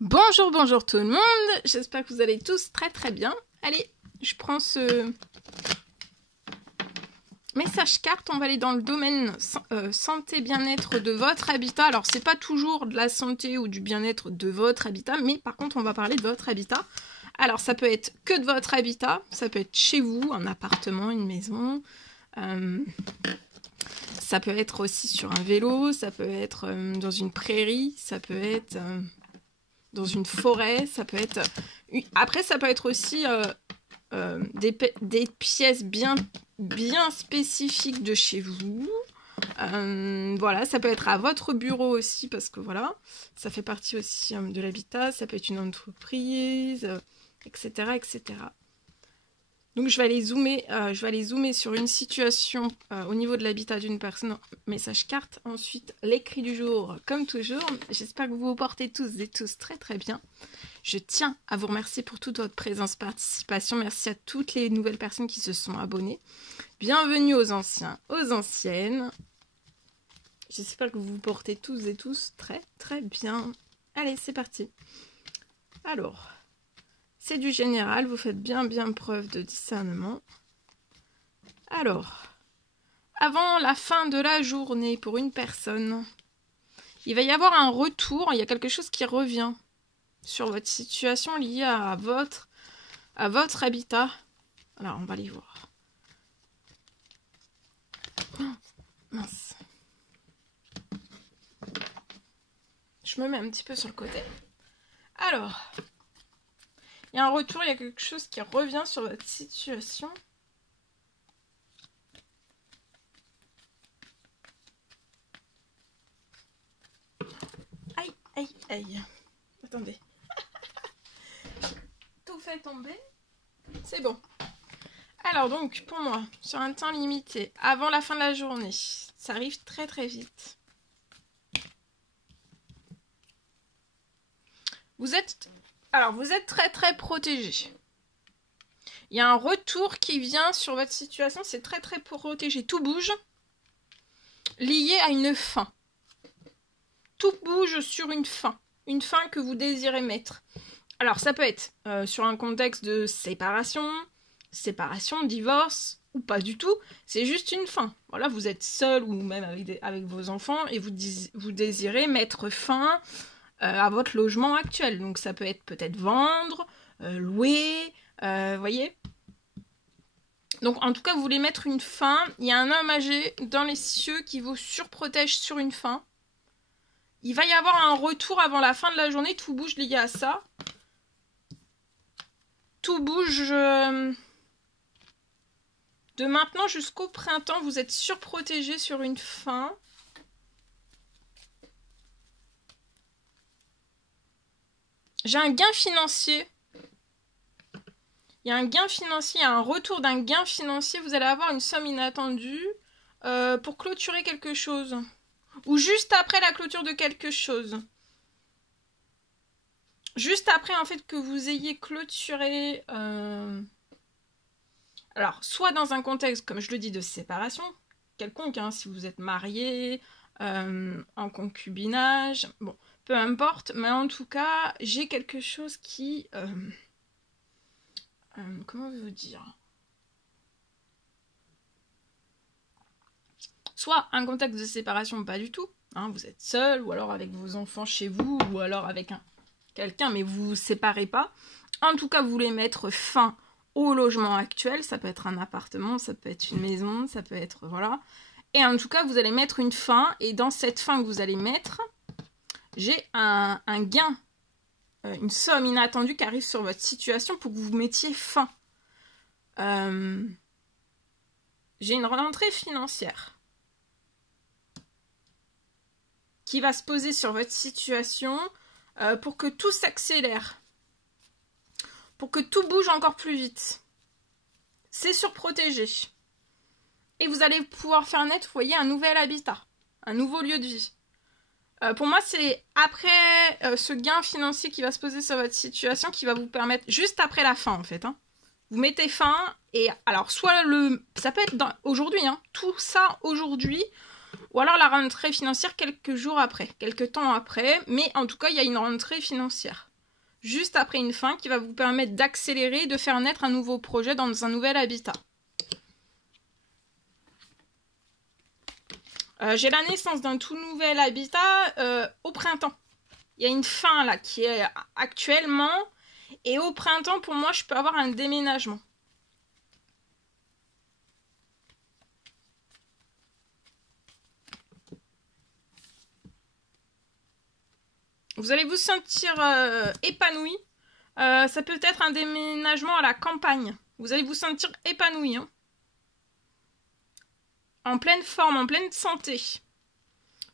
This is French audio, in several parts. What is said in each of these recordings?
Bonjour, bonjour tout le monde, j'espère que vous allez tous très très bien. Allez, je prends ce message carte, on va aller dans le domaine santé bien-être de votre habitat. Alors c'est pas toujours de la santé ou du bien-être de votre habitat, mais par contre on va parler de votre habitat. Alors ça peut être que de votre habitat, ça peut être chez vous, un appartement, une maison, ça peut être aussi sur un vélo, ça peut être dans une prairie, ça peut être dans une forêt, ça peut être... Après, ça peut être aussi des pièces bien spécifiques de chez vous. Voilà, ça peut être à votre bureau aussi, parce que voilà, ça fait partie aussi de l'habitat, ça peut être une entreprise, etc., etc. Donc je vais aller zoomer sur une situation au niveau de l'habitat d'une personne, message carte. Ensuite, l'écrit du jour, comme toujours. J'espère que vous vous portez tous et tous très très bien. Je tiens à vous remercier pour toute votre présence, participation. Merci à toutes les nouvelles personnes qui se sont abonnées. Bienvenue aux anciens, aux anciennes. J'espère que vous vous portez tous et tous très très bien. Allez, c'est parti. Alors... c'est du général, vous faites bien preuve de discernement. Alors, avant la fin de la journée pour une personne, il va y avoir un retour, il y a quelque chose qui revient sur votre situation liée à votre habitat. Alors, on va les voir. Oh, mince. Je me mets un petit peu sur le côté. Alors... il y a un retour, il y a quelque chose qui revient sur votre situation. Aïe, aïe, aïe. Attendez. Tout fait tomber. C'est bon. Alors donc, pour moi, sur un temps limité, avant la fin de la journée, ça arrive très très vite. Vous êtes très très protégé. Il y a un retour qui vient sur votre situation, c'est très très protégé. Tout bouge, lié à une fin. Tout bouge sur une fin que vous désirez mettre. Alors ça peut être sur un contexte de séparation, divorce, ou pas du tout. C'est juste une fin. Voilà, vous êtes seul ou même avec vos enfants et vous désirez mettre fin à votre logement actuel. Donc ça peut être peut-être vendre, louer, voyez. Donc en tout cas, vous voulez mettre une fin. Il y a un homme âgé dans les cieux qui vous surprotège sur une fin. Il va y avoir un retour avant la fin de la journée. Tout bouge lié à ça. Tout bouge de maintenant jusqu'au printemps. Vous êtes surprotégé sur une fin. J'ai un gain financier. Il y a un gain financier, il y a un retour d'un gain financier. Vous allez avoir une somme inattendue pour clôturer quelque chose. Ou juste après la clôture de quelque chose. Juste après, en fait, que vous ayez clôturé... alors, soit dans un contexte, comme je le dis, de séparation, quelconque, hein, si vous êtes marié, en concubinage, bon, peu importe, mais en tout cas, j'ai quelque chose qui... comment vous dire ? Soit un contexte de séparation, pas du tout, hein, vous êtes seul, ou alors avec vos enfants chez vous, ou alors avec quelqu'un, mais vous vous séparez pas. En tout cas, vous voulez mettre fin au logement actuel, ça peut être un appartement, ça peut être une maison, ça peut être, voilà. Et en tout cas, vous allez mettre une fin, et dans cette fin que vous allez mettre, j'ai un gain, une somme inattendue qui arrive sur votre situation pour que vous mettiez fin. J'ai une rentrée financière qui va se poser sur votre situation pour que tout s'accélère, pour que tout bouge encore plus vite. C'est surprotégé. Et vous allez pouvoir faire naître, vous voyez, un nouvel habitat, un nouveau lieu de vie. Pour moi, c'est après ce gain financier qui va se poser sur votre situation qui va vous permettre, juste après la fin en fait, hein, vous mettez fin, et alors soit ça peut être aujourd'hui, hein, tout ça aujourd'hui, ou alors la rentrée financière quelques jours après, quelques temps après, mais en tout cas, il y a une rentrée financière. juste après une fin qui va vous permettre d'accélérer, de faire naître un nouveau projet dans un nouvel habitat. J'ai la naissance d'un tout nouvel habitat au printemps. Il y a une fin là qui est actuellement. Et au printemps, pour moi, je peux avoir un déménagement. Vous allez vous sentir épanoui. Ça peut être un déménagement à la campagne. Vous allez vous sentir épanoui. Hein. En pleine forme, en pleine santé.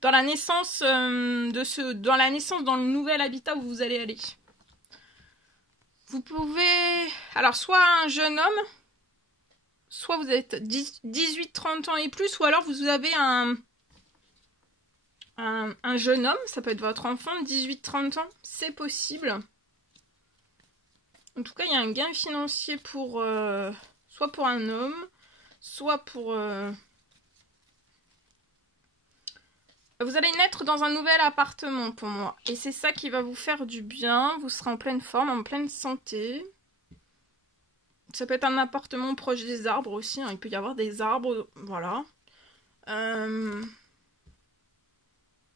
Dans la naissance dans le nouvel habitat où vous allez aller. Vous pouvez... Alors, soit un jeune homme, soit vous êtes 18-30 ans et plus, ou alors vous avez un jeune homme, ça peut être votre enfant, 18-30 ans, c'est possible. En tout cas, il y a un gain financier pour soit pour un homme, soit pour... Vous allez naître dans un nouvel appartement pour moi. Et c'est ça qui va vous faire du bien. Vous serez en pleine forme, en pleine santé. Ça peut être un appartement proche des arbres aussi. Hein. Il peut y avoir des arbres, voilà.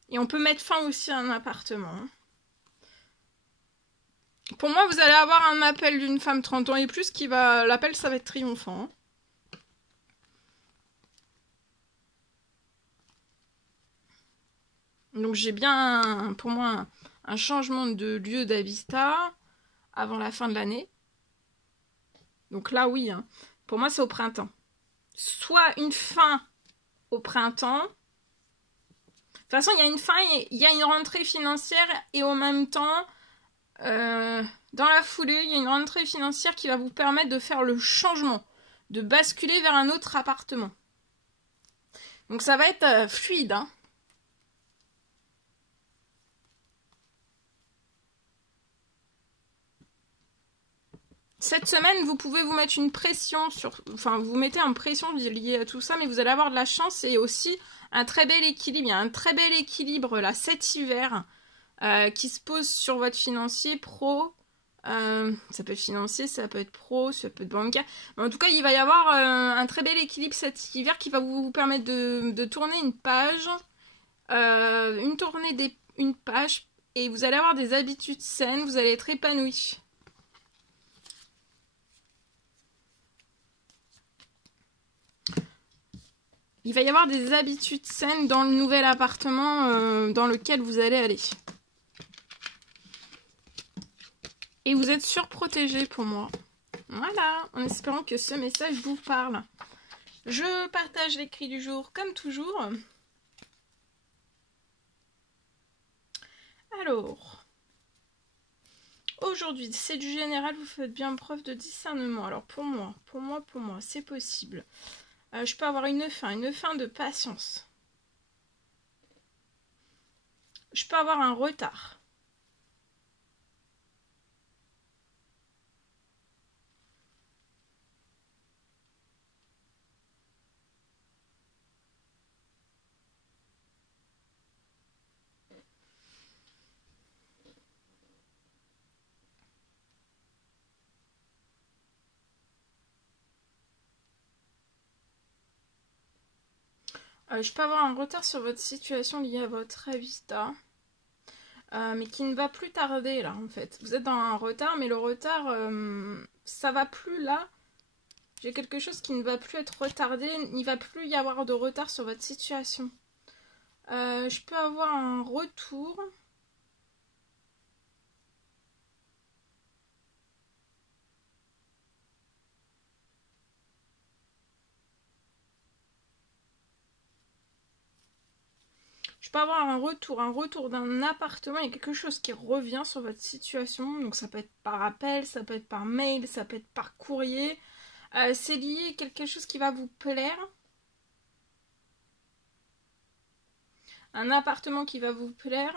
Et on peut mettre fin aussi à un appartement. Pour moi, vous allez avoir un appel d'une femme 30 ans et plus qui va... L'appel, ça va être triomphant. Donc j'ai bien, pour moi, un changement de lieu d'habitat avant la fin de l'année. Donc là, oui. Hein. Pour moi, c'est au printemps. Soit une fin au printemps. De toute façon, il y a une fin, il y a une rentrée financière et en même temps... dans la foulée, il y a une rentrée financière qui va vous permettre de faire le changement, de basculer vers un autre appartement. Donc ça va être fluide. Hein. Cette semaine, vous pouvez vous mettre une pression sur... Enfin, vous mettez en pression liée à tout ça, mais vous allez avoir de la chance et aussi un très bel équilibre. Il y a un très bel équilibre là cet hiver qui se pose sur votre financier pro. Ça peut être financier, ça peut être pro, ça peut être bancaire. Mais en tout cas, il va y avoir un très bel équilibre cet hiver qui va vous permettre de tourner une page, une page, et vous allez avoir des habitudes saines, vous allez être épanoui. Il va y avoir des habitudes saines dans le nouvel appartement dans lequel vous allez aller. Et vous êtes surprotégé pour moi. Voilà, en espérant que ce message vous parle. Je partage l'écrit du jour comme toujours. Alors, aujourd'hui, c'est du général, vous faites bien preuve de discernement. Alors pour moi, c'est possible. Je peux avoir une fin de patience. Je peux avoir un retard. Je peux avoir un retard sur votre situation liée à votre habitat. Mais qui ne va plus tarder là en fait. Vous êtes dans un retard, mais le retard, ça va plus là. J'ai quelque chose qui ne va plus être retardé. Il ne va plus y avoir de retard sur votre situation. Je peux avoir un retour. Je peux avoir un retour d'un appartement. Il y a quelque chose qui revient sur votre situation. Donc ça peut être par appel, ça peut être par mail, ça peut être par courrier. C'est lié à quelque chose qui va vous plaire. Un appartement qui va vous plaire.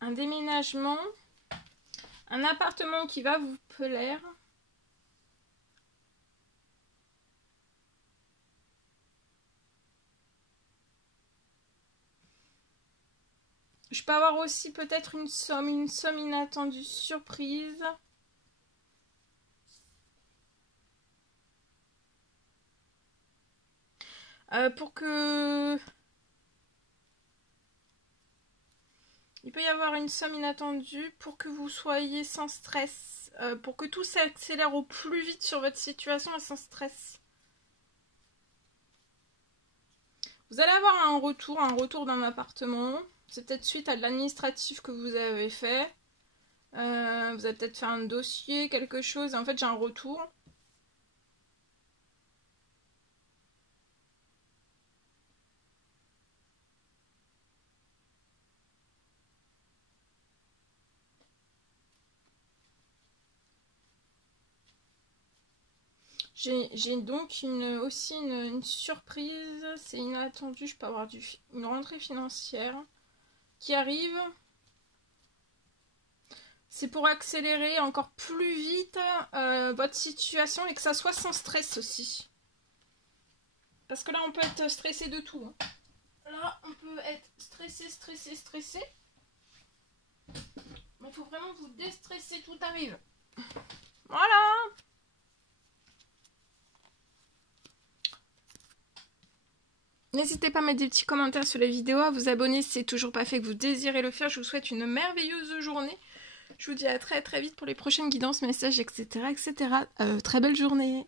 un déménagement, un appartement qui va vous plaire. Je peux avoir aussi peut-être une somme inattendue surprise. Pour que... Il peut y avoir une somme inattendue pour que vous soyez sans stress. Pour que tout s'accélère au plus vite sur votre situation et sans stress. Vous allez avoir un retour d'un appartement. C'est peut-être suite à de l'administratif que vous avez fait. Vous avez peut-être fait un dossier, quelque chose. Et en fait, j'ai un retour. J'ai donc aussi une surprise. C'est inattendu. Je peux avoir une rentrée financière qui arrive. C'est pour accélérer encore plus vite votre situation et que ça soit sans stress aussi. Parce que là, on peut être stressé de tout. Là, on peut être stressé. Mais il faut vraiment vous déstresser, tout arrive. Voilà. N'hésitez pas à mettre des petits commentaires sur les vidéos, à vous abonner si c'est toujours pas fait, que vous désirez le faire. Je vous souhaite une merveilleuse journée. Je vous dis à très vite pour les prochaines guidances, messages, etc. Très belle journée.